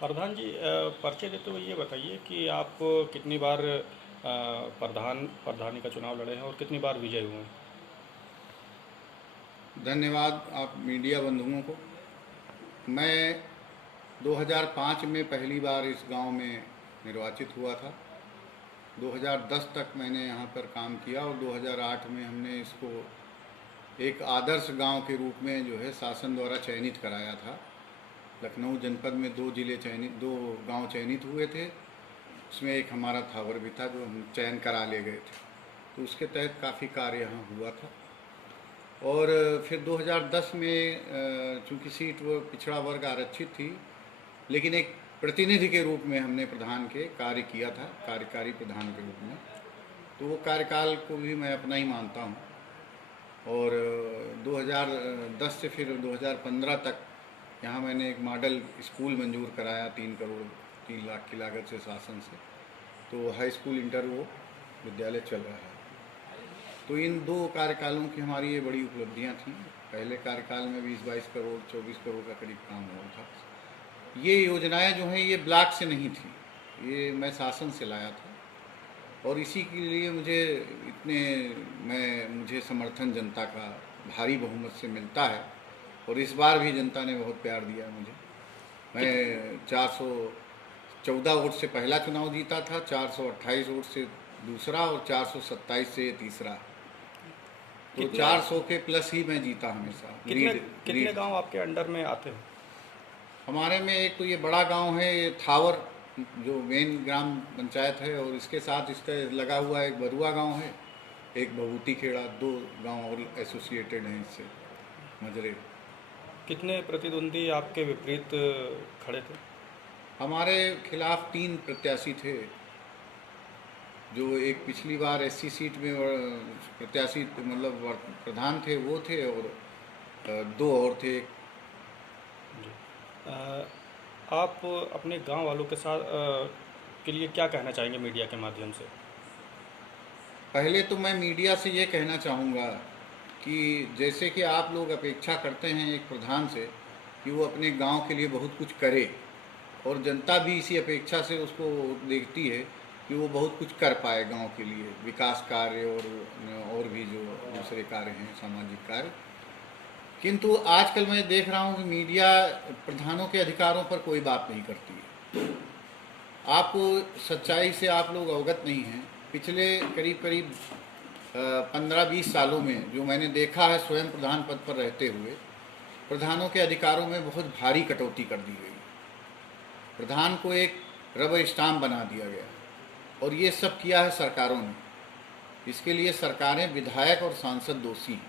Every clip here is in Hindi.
प्रधान जी, परिचय देते हुए ये बताइए कि आप कितनी बार प्रधानी का चुनाव लड़े हैं और कितनी बार विजय हुए हैं। धन्यवाद आप मीडिया बंधुओं को। मैं 2005 में पहली बार इस गांव में निर्वाचित हुआ था। 2010 तक मैंने यहाँ पर काम किया और 2008 में हमने इसको एक आदर्श गांव के रूप में जो है शासन द्वारा चयनित कराया था। लखनऊ जनपद में दो गांव चयनित हुए थे। उसमें एक हमारा थावर भी था जो हम चयन करा ले गए थे, तो उसके तहत काफ़ी कार्य यहाँ हुआ था। और फिर 2010 में चूंकि सीट वो पिछड़ा वर्ग आरक्षित थी, लेकिन एक प्रतिनिधि के रूप में हमने प्रधान के कार्य किया था, कार्यकारी प्रधान के रूप में। तो वो कार्यकाल को भी मैं अपना ही मानता हूँ। और 2010 से फिर 2015 तक यहाँ मैंने एक मॉडल स्कूल मंजूर कराया 3 करोड़ 3 लाख की लागत से शासन से। तो हाई स्कूल इंटर वो विद्यालय चल रहा है। तो इन दो कार्यकालों की हमारी ये बड़ी उपलब्धियां थी। पहले कार्यकाल में 20-22 करोड़ 24 करोड़ का करीब काम हुआ था। ये योजनाएं जो हैं ये ब्लॉक से नहीं थी, ये मैं शासन से लाया था। और इसी के लिए मुझे समर्थन जनता का भारी बहुमत से मिलता है। और इस बार भी जनता ने बहुत प्यार दिया मुझे। कित, मैं 414 वोट से पहला चुनाव जीता था, 428 वोट से दूसरा और 427 से तीसरा। तो कितने 400 के प्लस ही मैं जीता हमेशा। कितने कितने गांव आपके अंडर में आते हैं। हमारे में एक तो ये बड़ा गांव है, ये थावर जो मेन ग्राम पंचायत है, और इसके साथ इसका लगा हुआ एक बरुआ गांव है, एक भभूति खेड़ा, 2 गांव और एसोसिएटेड हैं इससे, मजरे। कितने प्रतिद्वंदी आपके विपरीत खड़े थे। हमारे खिलाफ 3 प्रत्याशी थे। जो एक पिछली बार एससी सीट में प्रत्याशी मतलब प्रधान थे वो थे, और 2 और थे। जी। आप अपने गांव वालों के साथ के लिए क्या कहना चाहेंगे मीडिया के माध्यम से। पहले तो मैं मीडिया से ये कहना चाहूँगा कि जैसे कि आप लोग अपेक्षा करते हैं एक प्रधान से कि वो अपने गांव के लिए बहुत कुछ करे, और जनता भी इसी अपेक्षा से उसको देखती है कि वो बहुत कुछ कर पाए गांव के लिए, विकास कार्य और भी जो दूसरे कार्य हैं, सामाजिक कार्य। किंतु आजकल मैं देख रहा हूँ कि मीडिया प्रधानों के अधिकारों पर कोई बात नहीं करती है। आपको सच्चाई से आप लोग अवगत नहीं हैं। पिछले करीब करीब 15-20 सालों में जो मैंने देखा है, स्वयं प्रधान पद पर रहते हुए प्रधानों के अधिकारों में बहुत भारी कटौती कर दी गई। प्रधान को एक रबर स्टाम्प बना दिया गया, और ये सब किया है सरकारों ने। इसके लिए सरकारें, विधायक और सांसद दोषी हैं।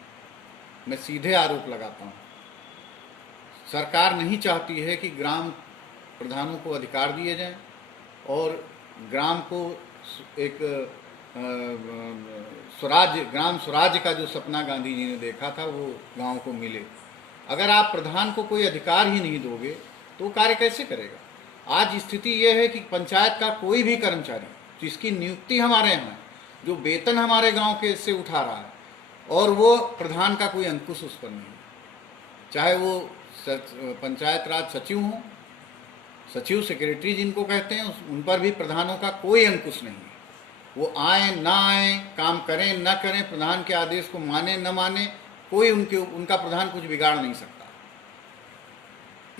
मैं सीधे आरोप लगाता हूँ। सरकार नहीं चाहती है कि ग्राम प्रधानों को अधिकार दिए जाएं और ग्राम को एक ग्राम स्वराज्य का जो सपना गांधी जी ने देखा था वो गांव को मिले। अगर आप प्रधान को कोई अधिकार ही नहीं दोगे तो कार्य कैसे करेगा। आज स्थिति ये है कि पंचायत का कोई भी कर्मचारी जिसकी नियुक्ति हमारे यहाँ है, जो वेतन हमारे गांव के से उठा रहा है, और वो प्रधान का कोई अंकुश उस पर नहीं, चाहे वो पंचायत राज सचिव हों, सचिव सेक्रेटरी जिनको कहते हैं, उन पर भी प्रधानों का कोई अंकुश नहीं है। वो आए ना आए, काम करें ना करें, प्रधान के आदेश को माने न माने, कोई उनका प्रधान कुछ बिगाड़ नहीं सकता।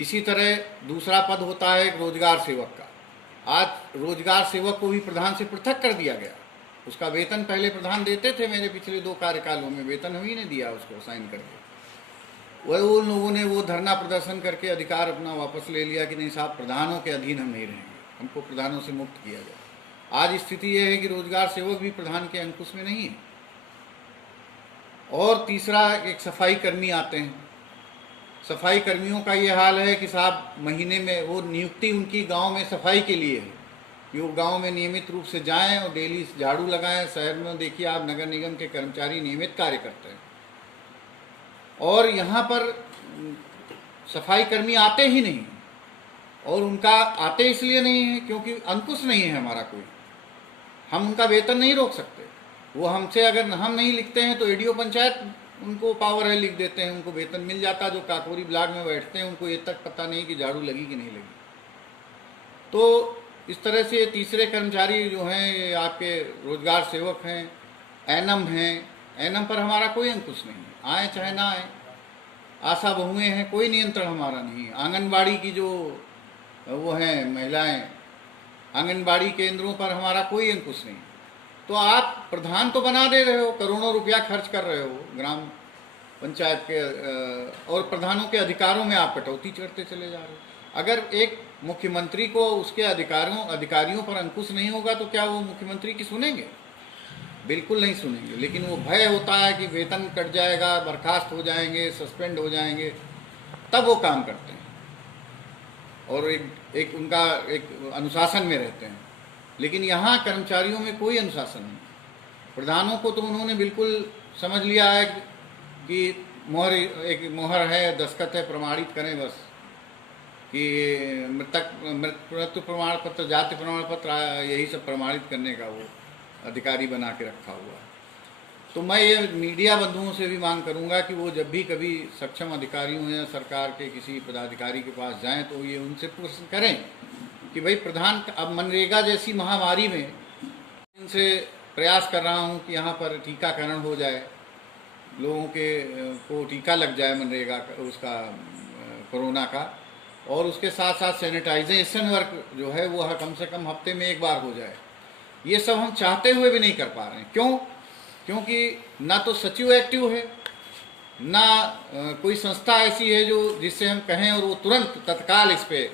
इसी तरह दूसरा पद होता है एक रोजगार सेवक का। आज रोजगार सेवक को भी प्रधान से पृथक कर दिया गया। उसका वेतन पहले प्रधान देते थे, मेरे पिछले 2 कार्यकालों में वेतन ही नहीं दिया उसको साइन करके। वह उन लोगों ने वो धरना प्रदर्शन करके अधिकार अपना वापस ले लिया कि नहीं साहब, प्रधानों के अधीन हम नहीं रहेंगे, हमको प्रधानों से मुक्त किया जाए। आज स्थिति यह है कि रोजगार सेवक भी प्रधान के अंकुश में नहीं है। और तीसरा एक सफाई कर्मी आते हैं। सफाई कर्मियों का ये हाल है कि साहब महीने में वो नियुक्ति उनकी गांव में सफाई के लिए है कि वो गांव में नियमित रूप से जाएं और डेली झाड़ू लगाएं। शहर में देखिए आप, नगर निगम के कर्मचारी नियमित कार्य करते हैं, और यहाँ पर सफाई कर्मी आते ही नहीं। और उनका आते इसलिए नहीं है क्योंकि अंकुश नहीं है हमारा कोई, हम उनका वेतन नहीं रोक सकते। वो हमसे अगर हम नहीं लिखते हैं तो एडीओ पंचायत उनको पावर है, लिख देते हैं, उनको वेतन मिल जाता। जो काकोरी ब्लॉक में बैठते हैं उनको ये तक पता नहीं कि झाड़ू लगी कि नहीं लगी। तो इस तरह से तीसरे कर्मचारी जो हैं ये आपके रोजगार सेवक हैं, एनएम हैं, एनएम पर हमारा कोई अंकुश नहीं है, आए चाहे ना आए। आशा बहुएं हैं, कोई नियंत्रण हमारा नहीं। आंगनबाड़ी की जो वो हैं महिलाएं, आंगनबाड़ी केंद्रों पर हमारा कोई अंकुश नहीं। तो आप प्रधान तो बना दे रहे हो, करोड़ों रुपया खर्च कर रहे हो ग्राम पंचायत के, और प्रधानों के अधिकारों में आप कटौती करते चले जा रहे हो। अगर एक मुख्यमंत्री को उसके अधिकारियों पर अंकुश नहीं होगा तो क्या वो मुख्यमंत्री की सुनेंगे? बिल्कुल नहीं सुनेंगे। लेकिन वो भय होता है कि वेतन कट जाएगा, बर्खास्त हो जाएंगे, सस्पेंड हो जाएंगे, तब वो काम करते हैं और एक उनका एक अनुशासन में रहते हैं। लेकिन यहाँ कर्मचारियों में कोई अनुशासन नहीं। प्रधानों को तो उन्होंने बिल्कुल समझ लिया है कि मोहर, एक मोहर है, दस्तखत है, प्रमाणित करें बस, कि मृत्यु प्रमाण पत्र, जाति प्रमाण पत्र, यही सब प्रमाणित करने का वो अधिकारी बना के रखा हुआ है। तो मैं ये मीडिया बंधुओं से भी मांग करूंगा कि वो जब भी कभी सक्षम अधिकारियों या सरकार के किसी पदाधिकारी के पास जाएं तो ये उनसे प्रश्न करें कि भाई प्रधान, अब मनरेगा जैसी महामारी में इनसे प्रयास कर रहा हूं कि यहाँ पर टीकाकरण हो जाए, लोगों को टीका लग जाए मनरेगा का, उसका कोरोना का, और उसके साथ साथ सैनिटाइजेशन वर्क जो है वो कम से कम हफ्ते में एक बार हो जाए। ये सब हम चाहते हुए भी नहीं कर पा रहे हैं। क्यों? क्योंकि ना तो सचिव एक्टिव है, ना कोई संस्था ऐसी है जो जिससे हम कहें और वो तुरंत तत्काल इस पे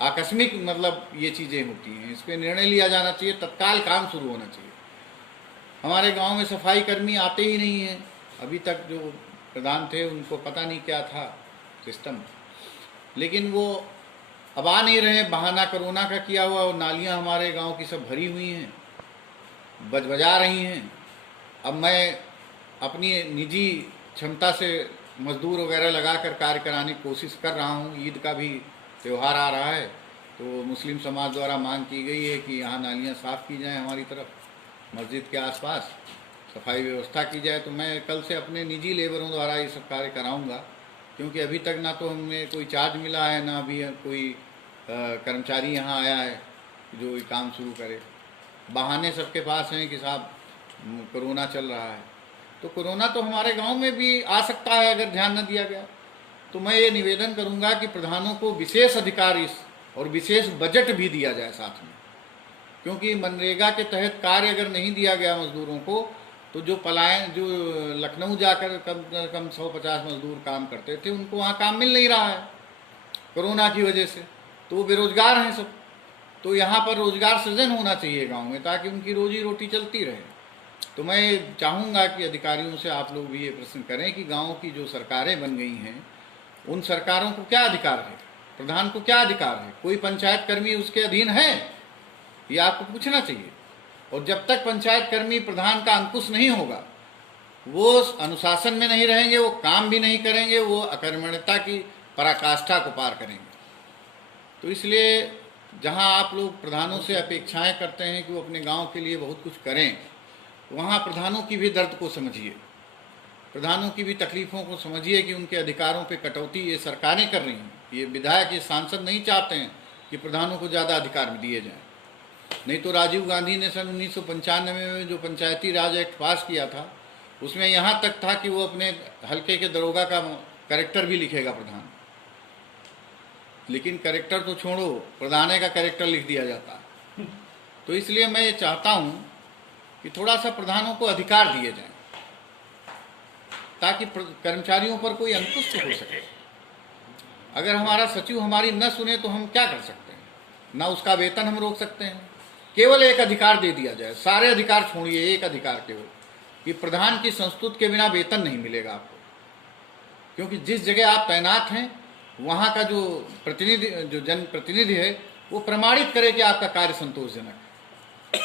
आकस्मिक, मतलब ये चीज़ें होती हैं, इस पे निर्णय लिया जाना चाहिए, तत्काल काम शुरू होना चाहिए। हमारे गांव में सफाई कर्मी आते ही नहीं हैं। अभी तक जो प्रधान थे उनको पता नहीं क्या था सिस्टम, लेकिन वो अब आ नहीं रहे। बहाना कोरोना का किया हुआ, और नालियाँ हमारे गांव की सब भरी हुई हैं, बजा रही हैं। अब मैं अपनी निजी क्षमता से मजदूर वगैरह लगाकर कार्य कराने की कोशिश कर रहा हूँ। ईद का भी त्यौहार आ रहा है, तो मुस्लिम समाज द्वारा मांग की गई है कि यहाँ नालियाँ साफ़ की जाएँ, हमारी तरफ मस्जिद के आसपास सफाई व्यवस्था की जाए। तो मैं कल से अपने निजी लेबरों द्वारा ये सब कार्य कराऊँगा, क्योंकि अभी तक ना तो हमें कोई चार्ज मिला है, ना अभी कोई कर्मचारी यहाँ आया है जो ये काम शुरू करे। बहाने सबके पास हैं कि साहब कोरोना चल रहा है, तो कोरोना तो हमारे गांव में भी आ सकता है अगर ध्यान न दिया गया। तो मैं ये निवेदन करूंगा कि प्रधानों को विशेष अधिकार और विशेष बजट भी दिया जाए साथ में, क्योंकि मनरेगा के तहत कार्य अगर नहीं दिया गया मजदूरों को, तो जो लखनऊ जाकर कम 150 मजदूर काम करते थे, उनको वहाँ काम मिल नहीं रहा है कोरोना की वजह से, तो वो बेरोजगार हैं सब। तो यहाँ पर रोजगार सृजन होना चाहिए गांव में, ताकि उनकी रोजी रोटी चलती रहे। तो मैं चाहूँगा कि अधिकारियों से आप लोग भी ये प्रश्न करें कि गाँव की जो सरकारें बन गई हैं, उन सरकारों को क्या अधिकार है, प्रधान को क्या अधिकार है, कोई पंचायत कर्मी उसके अधीन है, ये आपको पूछना चाहिए। और जब तक पंचायत कर्मी प्रधान का अंकुश नहीं होगा, वो अनुशासन में नहीं रहेंगे, वो काम भी नहीं करेंगे, वो अकर्मण्यता की पराकाष्ठा को पार करेंगे। तो इसलिए जहां आप लोग प्रधानों से अपेक्षाएं करते हैं कि वो अपने गांव के लिए बहुत कुछ करें, वहां प्रधानों की भी दर्द को समझिए, प्रधानों की भी तकलीफ़ों को समझिए कि उनके अधिकारों पे कटौती ये सरकारें कर रही हैं। ये विधायक, ये सांसद नहीं चाहते हैं कि प्रधानों को ज़्यादा अधिकार दिए जाएं। नहीं तो राजीव गांधी ने सन 1995 में जो पंचायती राज एक्ट पास किया था, उसमें यहाँ तक था कि वो अपने हल्के के दरोगा का कैरेक्टर भी लिखेगा प्रधान, लेकिन कैरेक्टर तो छोड़ो, प्रधान का कैरेक्टर लिख दिया जाता। तो इसलिए मैं ये चाहता हूँ कि थोड़ा सा प्रधानों को अधिकार दिए जाएं, ताकि कर्मचारियों पर कोई अंकुश हो सके। अगर हमारा सचिव हमारी न सुने तो हम क्या कर सकते हैं? ना उसका वेतन हम रोक सकते हैं। केवल एक अधिकार दे दिया जाए, सारे अधिकार छोड़िए, एक अधिकार केवल, कि प्रधान की संस्तुति के बिना वेतन नहीं मिलेगा आपको। क्योंकि जिस जगह आप तैनात हैं, वहाँ का जो प्रतिनिधि, जो जनप्रतिनिधि है, वो प्रमाणित करे कि आपका कार्य संतोषजनक है,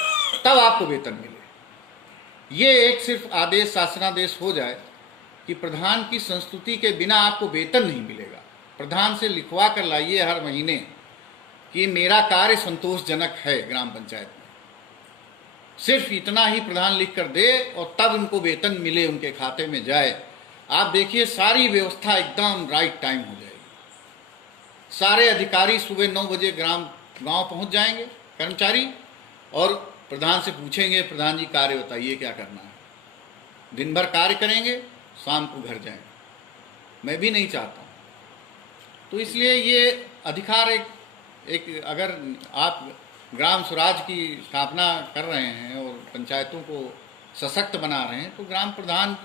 तब आपको वेतन मिले। ये एक सिर्फ आदेश, शासनादेश हो जाए कि प्रधान की संस्तुति के बिना आपको वेतन नहीं मिलेगा। प्रधान से लिखवा कर लाइए हर महीने कि मेरा कार्य संतोषजनक है ग्राम पंचायत में। सिर्फ इतना ही प्रधान लिख कर दे और तब उनको वेतन मिले, उनके खाते में जाए। आप देखिए सारी व्यवस्था एकदम राइट टाइम हो जाएगी। सारे अधिकारी सुबह 9 बजे ग्राम गांव पहुंच जाएंगे कर्मचारी और प्रधान से पूछेंगे, प्रधान जी कार्य बताइए क्या करना है। दिन भर कार्य करेंगे, शाम को घर जाएंगे। मैं भी नहीं चाहता हूँ। तो इसलिए ये अधिकार एक अगर आप ग्राम स्वराज की स्थापना कर रहे हैं और पंचायतों को सशक्त बना रहे हैं, तो ग्राम प्रधान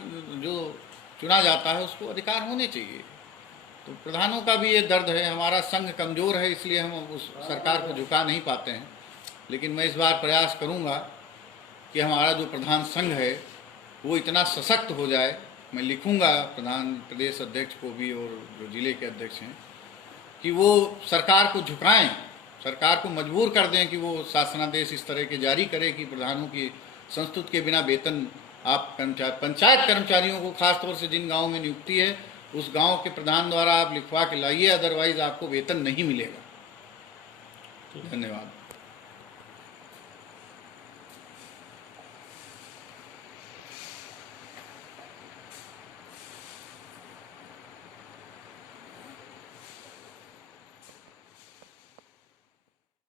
जो चुना जाता है उसको अधिकार होने चाहिए। तो प्रधानों का भी ये दर्द है। हमारा संघ कमज़ोर है, इसलिए हम उस सरकार को झुका नहीं पाते हैं। लेकिन मैं इस बार प्रयास करूंगा कि हमारा जो प्रधान संघ है वो इतना सशक्त हो जाए। मैं लिखूंगा प्रधान प्रदेश अध्यक्ष को भी और जो जिले के अध्यक्ष हैं कि वो सरकार को झुकाएं, सरकार को मजबूर कर दें कि वो शासनादेश इस तरह के जारी करे कि प्रधानों की संस्तुति के बिना वेतन आप पंचायत कर्मचारियों को, खासतौर से जिन गाँव में नियुक्ति है उस गांव के प्रधान द्वारा आप लिखवा के लाइए, अदरवाइज आपको वेतन नहीं मिलेगा। धन्यवाद।